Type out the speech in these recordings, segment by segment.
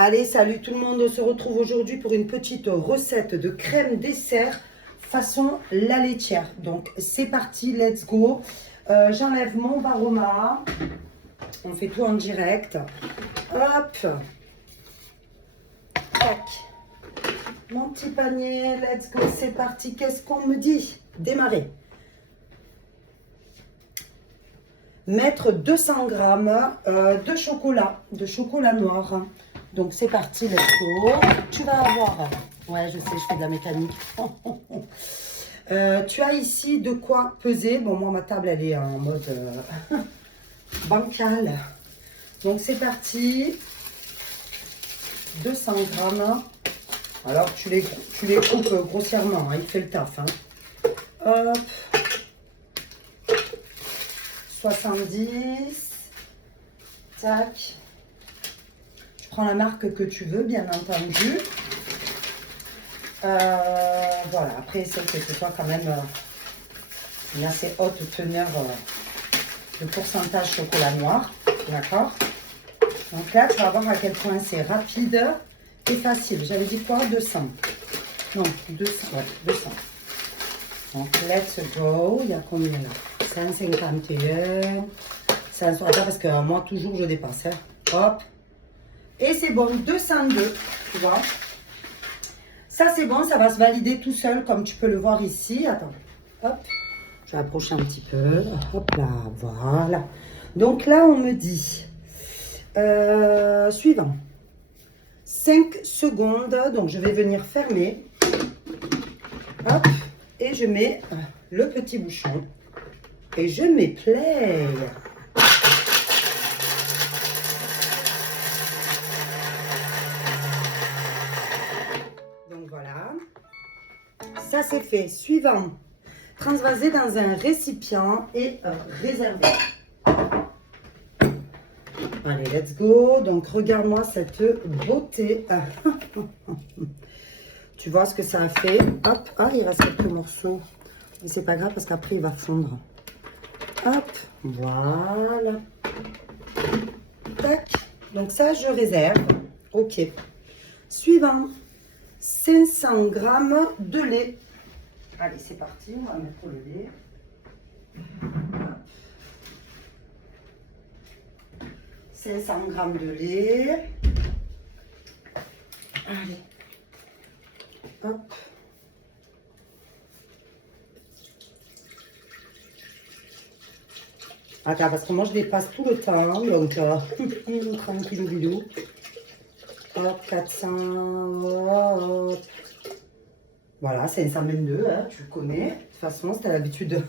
Allez, salut tout le monde, on se retrouve aujourd'hui pour une petite recette de crème dessert façon la laitière. Donc c'est parti, let's go. J'enlève mon varoma, on fait tout en direct. Hop, tac, mon petit panier, let's go, c'est parti. Qu'est-ce qu'on me dit? Démarrer. Mettre 200 grammes de chocolat noir. Donc c'est parti, let's go. Tu vas avoir, ouais je sais, je fais de la mécanique. Tu as ici de quoi peser. Bon, moi ma table elle est en mode bancal. Donc c'est parti. 200 grammes. Alors tu les coupes grossièrement, hein, il fait le taf. Hein. Hop. 70. Tac. La marque que tu veux, bien entendu. Voilà, après, il faut que ce soit quand même une assez haute teneur de pourcentage chocolat noir. D'accord? Donc là, tu vas voir à quel point c'est rapide et facile. J'avais dit quoi? 200. Non, 200. Ouais, 200. Donc, let's go. Il y a combien là? 151. 500. Attends, parce que moi, toujours, je dépasse. Hein. Hop. Et c'est bon, 202, tu vois. Ça, c'est bon, ça va se valider tout seul, comme tu peux le voir ici. Attends, hop, je vais approcher un petit peu. Hop là, voilà. Donc là, on me dit, suivant, 5 secondes. Donc, je vais venir fermer. Hop, et je mets le petit bouchon. Et je mets play. Voilà, ça c'est fait. Suivant, transvaser dans un récipient et réserver. Allez, let's go. Donc, regarde-moi cette beauté. Tu vois ce que ça a fait. Hop, ah, il reste quelques morceaux. Mais c'est pas grave parce qu'après, il va fondre. Hop, voilà. Tac. Donc, ça, je réserve. Ok. Suivant. 500 grammes de lait. Allez, c'est parti, on va mettre le lait. 500 grammes de lait. Allez. Hop. Attends, parce que moi je les passe tout le temps, donc tranquille vidéo. Hop, 400, hop. Voilà, 522, hein, tu le connais. De toute façon, si tu as l'habitude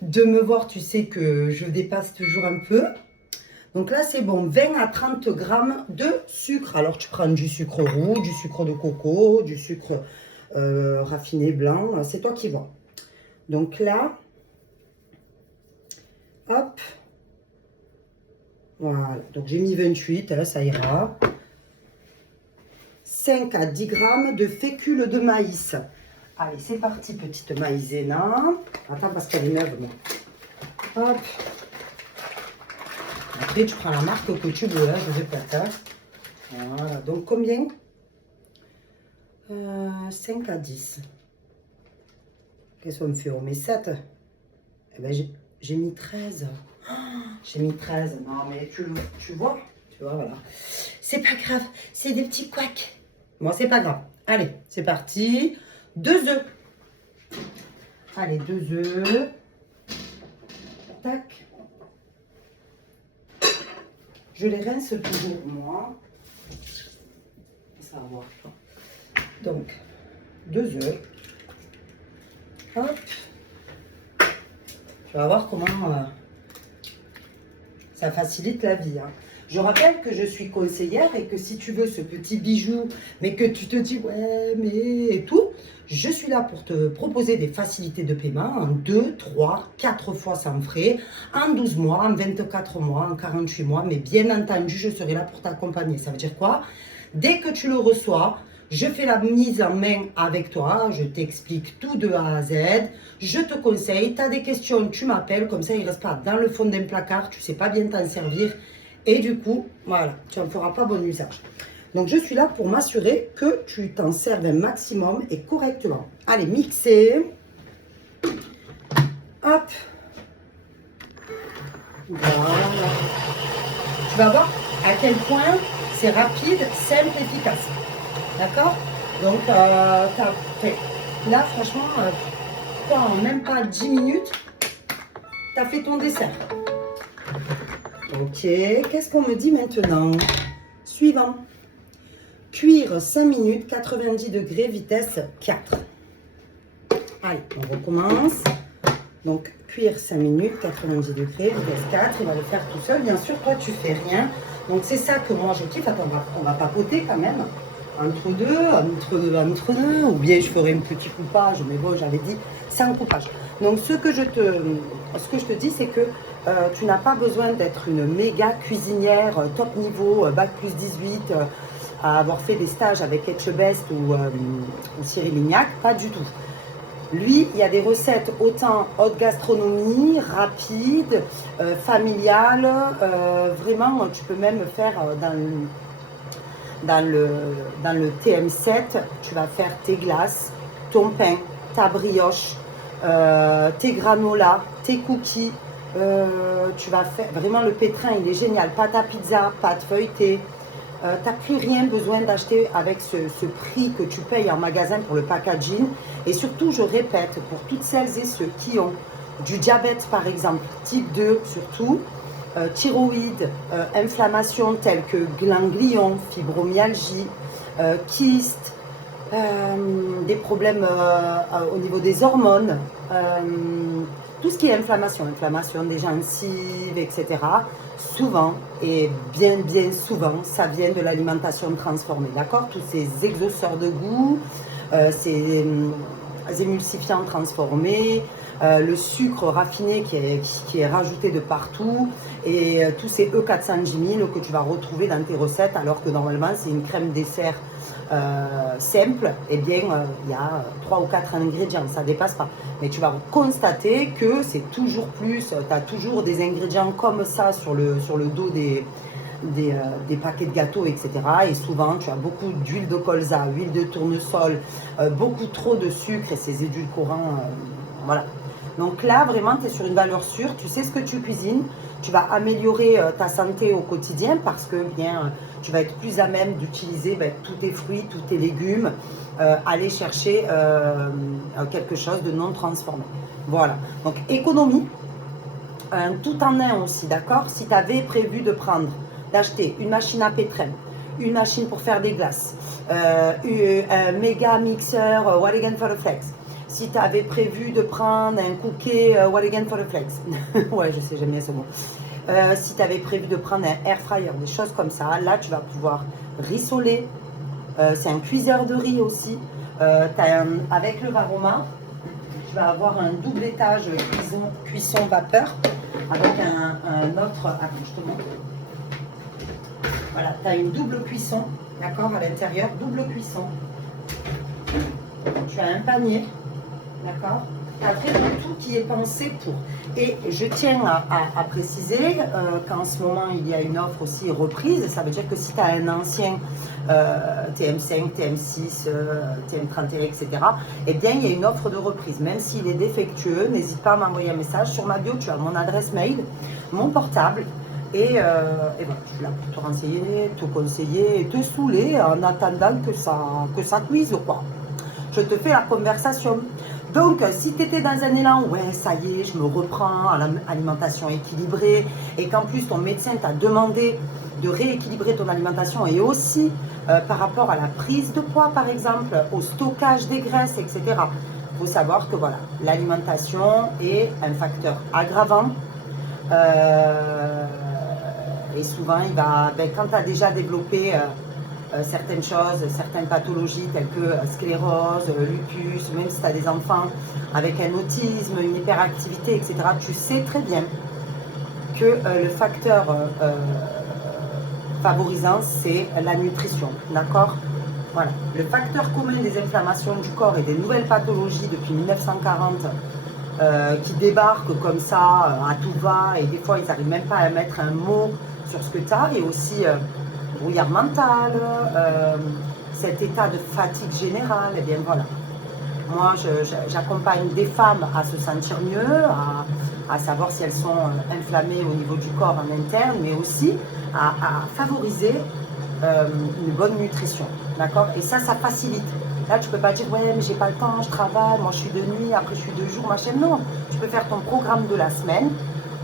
de me voir, tu sais que je dépasse toujours un peu. Donc là, c'est bon, 20 à 30 grammes de sucre. Alors, tu prends du sucre roux, du sucre de coco, du sucre raffiné blanc. C'est toi qui vois. Donc là, hop. Voilà, donc j'ai mis 28, là, ça ira. 5 à 10 grammes de fécule de maïs. Allez, c'est parti, petite maïzena. Attends, parce qu'elle est neuve, moi. Hop. Après, tu prends la marque que tu veux, hein, je répète. Hein. Voilà, donc combien 5 à 10. Qu'est-ce qu'on me fait? On met 7. Eh ben, j'ai mis 13. Oh, j'ai mis 13. Non, mais tu vois? Tu vois, voilà. C'est pas grave, c'est des petits couacs. Bon, c'est pas grave. Allez, c'est parti. 2 œufs. Allez, 2 œufs. Tac. Je les rince toujours, moi. Ça va voir. Donc, 2 œufs. Hop. Tu vas voir comment ça facilite la vie. Hein. Je rappelle que je suis conseillère et que si tu veux ce petit bijou, mais que tu te dis, ouais, mais et tout, je suis là pour te proposer des facilités de paiement en 2, 3, 4 fois sans frais, en 12 mois, en 24 mois, en 48 mois. Mais bien entendu, je serai là pour t'accompagner. Ça veut dire quoi? Dès que tu le reçois, je fais la mise en main avec toi, je t'explique tout de A à Z, je te conseille, tu as des questions, tu m'appelles, comme ça il ne reste pas dans le fond d'un placard, tu ne sais pas bien t'en servir. Et du coup, voilà, tu n'en feras pas bon usage. Donc, je suis là pour m'assurer que tu t'en serves un maximum et correctement. Allez, mixer. Hop. Voilà. Tu vas voir à quel point c'est rapide, simple, efficace. D'accord? Donc, là, franchement, en même pas 10 minutes, tu as fait ton dessert. Ok, qu'est-ce qu'on me dit maintenant? Suivant. Cuire 5 minutes, 90 degrés, vitesse 4. Allez, on recommence. Donc, cuire 5 minutes, 90 degrés, vitesse 4. Il va le faire tout seul. Bien sûr, toi, tu fais rien. Donc, c'est ça que moi, je kiffe. Attends, on va papoter quand même. Entre deux. Ou bien, je ferai un petit coupage. Mais bon, j'avais dit, c'est un coupage. Donc, ce que je te dis, c'est que tu n'as pas besoin d'être une méga cuisinière, top niveau, bac plus 18, à avoir fait des stages avec Etchebest ou Cyril Lignac. Pas du tout. Lui, il y a des recettes autant haute gastronomie, rapide, familiale. Vraiment, tu peux même faire dans le TM7, tu vas faire tes glaces, ton pain, ta brioche, tes granolas, tes cookies. Tu vas faire vraiment le pétrin, il est génial. Pâte à pizza, pâte feuilletée. Tu n'as plus rien besoin d'acheter avec ce prix que tu payes en magasin pour le packaging. Et surtout, je répète, pour toutes celles et ceux qui ont du diabète, par exemple, type 2 surtout, thyroïde, inflammation telle que ganglion, fibromyalgie, kyste, des problèmes au niveau des hormones, tout ce qui est inflammation des gencives, etc. Souvent, et bien souvent, ça vient de l'alimentation transformée, d'accord? Tous ces exauceurs de goût, ces émulsifiants transformés, le sucre raffiné qui est rajouté de partout, et tous ces E410 000 que tu vas retrouver dans tes recettes, alors que normalement, c'est une crème dessert simple, eh bien, il y a 3 ou 4 ingrédients, ça ne dépasse pas. Mais tu vas constater que c'est toujours plus, tu as toujours des ingrédients comme ça sur le dos des paquets de gâteaux, etc. Et souvent, tu as beaucoup d'huile de colza, huile de tournesol, beaucoup trop de sucre et ces édulcorants, voilà. Donc là, vraiment, tu es sur une valeur sûre, tu sais ce que tu cuisines, tu vas améliorer ta santé au quotidien parce que bien, tu vas être plus à même d'utiliser tous tes fruits, tous tes légumes, aller chercher quelque chose de non transformé. Voilà, donc économie, tout en un aussi, d'accord? Si tu avais prévu d'acheter une machine à pétrin, une machine pour faire des glaces, un méga mixeur What Again for the Flex. Si tu avais prévu de prendre un cookie What Again for the Flex. Ouais, je sais, j'aime bien ce mot. Si tu avais prévu de prendre un air fryer, des choses comme ça, là tu vas pouvoir rissoler. C'est un cuiseur de riz aussi. Avec le Varoma, tu vas avoir un double étage cuisson vapeur avec un autre. Attends, je te montre. Voilà, tu as une double cuisson, d'accord, à l'intérieur, double cuisson. Tu as un panier, d'accord. Tu as vraiment tout qui est pensé pour. Et je tiens à préciser qu'en ce moment, il y a une offre aussi reprise. Ça veut dire que si tu as un ancien TM5, TM6, TM31, etc., eh bien, il y a une offre de reprise. Même s'il est défectueux, n'hésite pas à m'envoyer un message. Sur ma bio, tu as mon adresse mail, mon portable. Et voilà, je suis là pour te renseigner, te conseiller et te saouler en attendant que ça cuise, quoi. Je te fais la conversation. Donc, si tu étais dans un élan, ouais, ça y est, je me reprends à l'alimentation équilibrée, et qu'en plus ton médecin t'a demandé de rééquilibrer ton alimentation, et aussi par rapport à la prise de poids, par exemple, au stockage des graisses, etc. Il faut savoir que voilà, l'alimentation est un facteur aggravant. Et souvent, quand tu as déjà développé certaines choses, certaines pathologies telles que sclérose, lupus, même si tu as des enfants avec un autisme, une hyperactivité, etc., tu sais très bien que le facteur favorisant, c'est la nutrition, d'accord? Voilà. Le facteur commun des inflammations du corps et des nouvelles pathologies depuis 1940 qui débarquent comme ça à tout va, et des fois ils n'arrivent même pas à mettre un mot sur ce que tu as, et aussi brouillard mental, cet état de fatigue générale, eh bien voilà. Moi, j'accompagne des femmes à se sentir mieux, à savoir si elles sont inflammées au niveau du corps en interne, mais aussi à favoriser une bonne nutrition, d'accord? Et ça facilite. Là, tu peux pas dire, ouais, mais j'ai pas le temps, je travaille, moi je suis de nuit, après je suis de jour, machin. Non, tu peux faire ton programme de la semaine,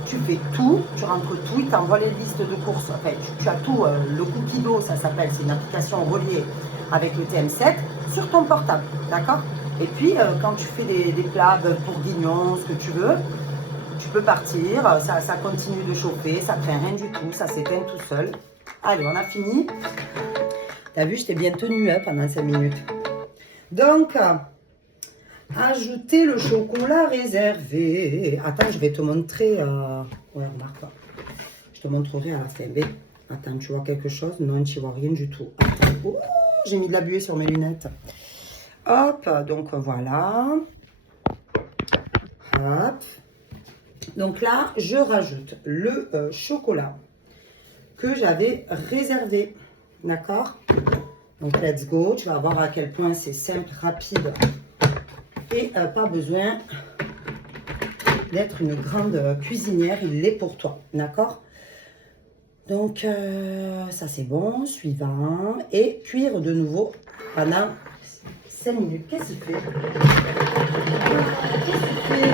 tu fais tout, tu rentres tout, il t'envoie les listes de courses. Enfin, tu as tout, le Cookido, ça s'appelle, c'est une application reliée avec le TM7 sur ton portable, d'accord? Et puis, quand tu fais des plats, bœuf bourguignon, ce que tu veux, tu peux partir, ça continue de chauffer, ça ne craint rien du tout, ça s'éteint tout seul. Allez, on a fini. T'as vu, je t'ai bien tenu pendant 5 minutes. Donc, ajouter le chocolat réservé. Attends, je vais te montrer. Ouais, remarque pas. Je te montrerai à la fin. Mais, attends, tu vois quelque chose? Non, tu vois rien du tout. Attends. Oh, j'ai mis de la buée sur mes lunettes. Hop, donc voilà. Hop. Donc là, je rajoute le chocolat que j'avais réservé. D'accord? Donc, let's go. Tu vas voir à quel point c'est simple, rapide et pas besoin d'être une grande cuisinière. Il l'est pour toi. D'accord? Donc, ça c'est bon. Suivant. Et cuire de nouveau pendant 5 minutes. Qu'est-ce qu'il fait? Qu'est-ce qu'il fait?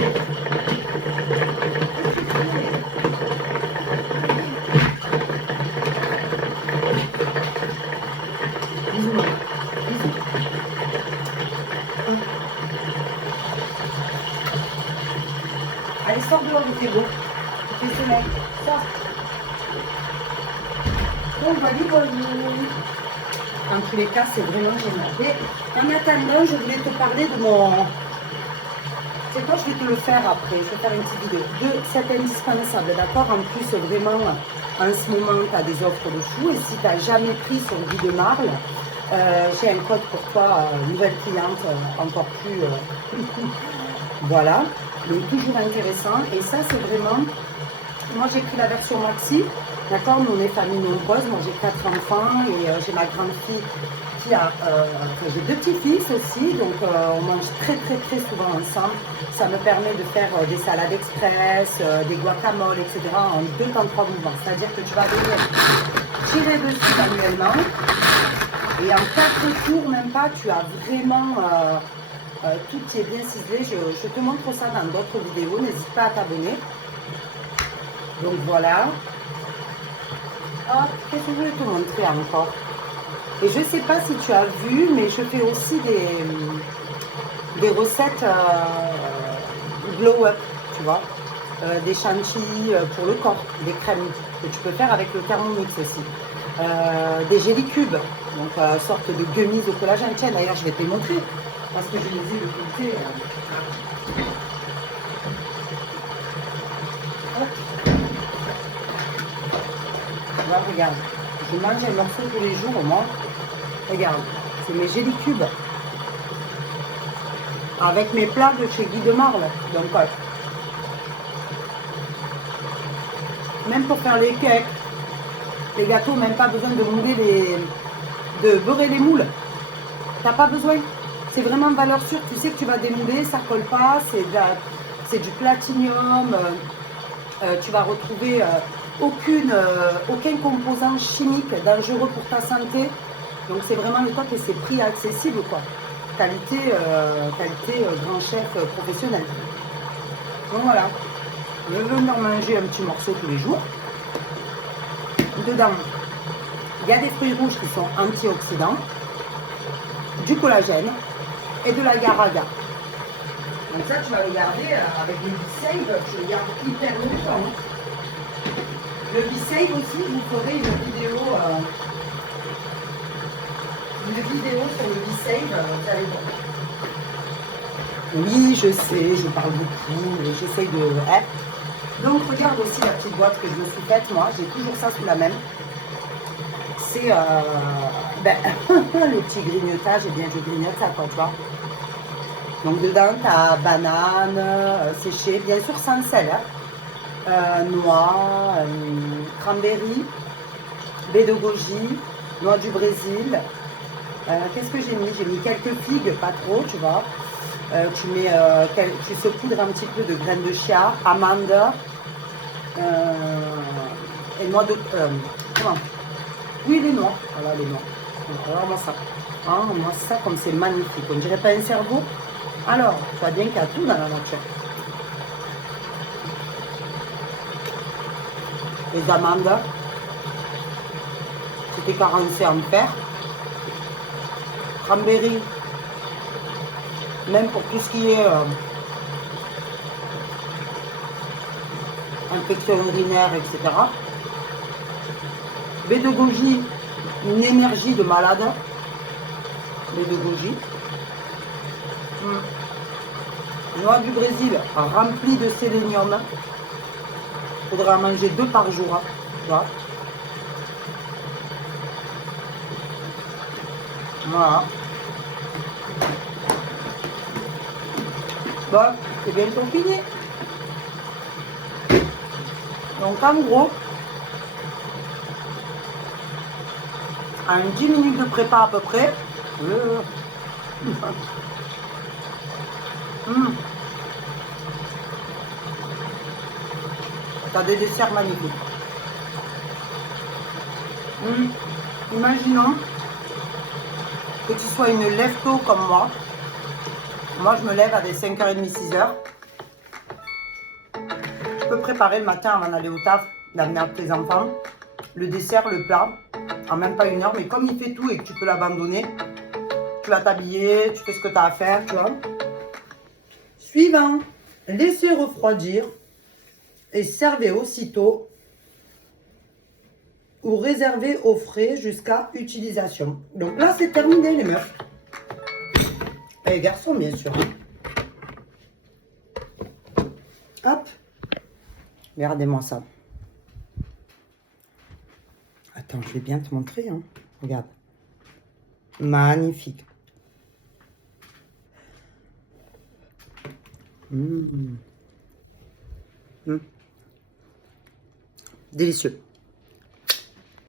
Bisous. Bisous. Allez, sors dehors, il fait beau. Il fait soleil. Sors. Bon, voilà. En tous les cas, c'est vraiment génial. Et en attendant, je voulais te parler de mon... C'est quoi, je vais te le faire après. Je vais faire une petite vidéo. De cet indispensable, d'accord? En plus, vraiment, en ce moment, tu as des offres de fou. Et si tu n'as jamais pris sur Vie de Marle, j'ai un code pour toi, nouvelle cliente, encore plus... voilà. Mais toujours intéressant. Et ça, c'est vraiment... Moi, j'ai pris la version maxi. D'accord, nous on est famille nombreuse, moi j'ai 4 enfants et j'ai ma grande fille qui a, j'ai 2 petits-fils aussi, donc on mange très souvent ensemble. Ça me permet de faire des salades express, des guacamoles, etc. en 2 temps 3 mouvements. C'est-à-dire que tu vas venir tirer dessus manuellement et en 4 tours, même pas, tu as vraiment tout qui est bien ciselé. Je te montre ça dans d'autres vidéos, n'hésite pas à t'abonner. Donc voilà. Qu'est-ce que je voulais te montrer encore? Et je ne sais pas si tu as vu, mais je fais aussi des recettes glow up, tu vois, des chantilly pour le corps, des crèmes que tu peux faire avec le Thermomix aussi, des gélicubes, donc sorte de gummies au collagène. Tiens, d'ailleurs, je vais te les montrer parce que je les ai de côté. Là, regarde, je mange un morceau tous les jours au moins. Regarde, c'est mes gélicubes. Avec mes plats de chez Guy de Marle. Donc, même pour faire les cakes, les gâteaux, même pas besoin de mouler de beurrer les moules. T'as pas besoin. C'est vraiment valeur sûre. Tu sais que tu vas démouler, ça colle pas. C'est du platinium. Tu vas retrouver aucun composant chimique dangereux pour ta santé. Donc c'est vraiment le top et c'est prix accessible quoi. Qualité grand chef professionnel. Donc voilà. Je vais venir manger un petit morceau tous les jours. Dedans, il y a des fruits rouges qui sont antioxydants, du collagène et de l'agar-agar. Donc ça, tu vas le garder avec le B-Save, tu le gardes hyper longtemps. Le B-Save aussi, vous ferez une vidéo sur le B-Save, vous allez voir. Oui, je sais, je parle beaucoup, mais j'essaye de... Hein. Donc regarde aussi la petite boîte que je me suis faite, moi, j'ai toujours ça sous la main. C'est le petit grignotage, et bien je grignote ça, quoi, tu vois. Donc dedans, tu as banane séchée, bien sûr sans sel, hein. Noix, cranberry, baie de goji, noix du Brésil. Qu'est-ce que j'ai mis? J'ai mis quelques figues, pas trop, tu vois. Tu saupoudres un petit peu de graines de chia, amandes et noix de... comment? Oui, les noix. Voilà, les noix. Alors, moi, ça. Ah, moi, ça, comme c'est magnifique. On dirait pas un cerveau. Alors, tu vois bien qu'il y a tout dans la nature. Les amandes, c'était carencé en fer. Cranberry, même pour tout ce qui est infection urinaire, etc. Baie de goji, une énergie de malade. Baie de goji. Noix du Brésil, remplie de sélénium. Il faudra en manger 2 par jour. Hein, tu vois. Voilà. Bon, c'est bientôt fini. Donc en gros, en 10 minutes de prépa à peu près, t'as des desserts magnifiques. Imaginons que tu sois une lève-tôt comme moi. Moi, je me lève à des 5h30, 6h. Tu peux préparer le matin avant d'aller au taf, d'amener à tes enfants. Le dessert, le plat, en même pas 1 heure. Mais comme il fait tout et que tu peux l'abandonner, tu vas t'habiller, tu fais ce que tu as à faire, tu vois. Suivant, laissez refroidir et servez aussitôt ou réservez au frais jusqu'à utilisation. Donc là, c'est terminé, les meufs. Et les garçons, bien sûr. Hop. Regardez-moi ça. Attends, je vais bien te montrer. Hein. Regarde. Magnifique. Délicieux.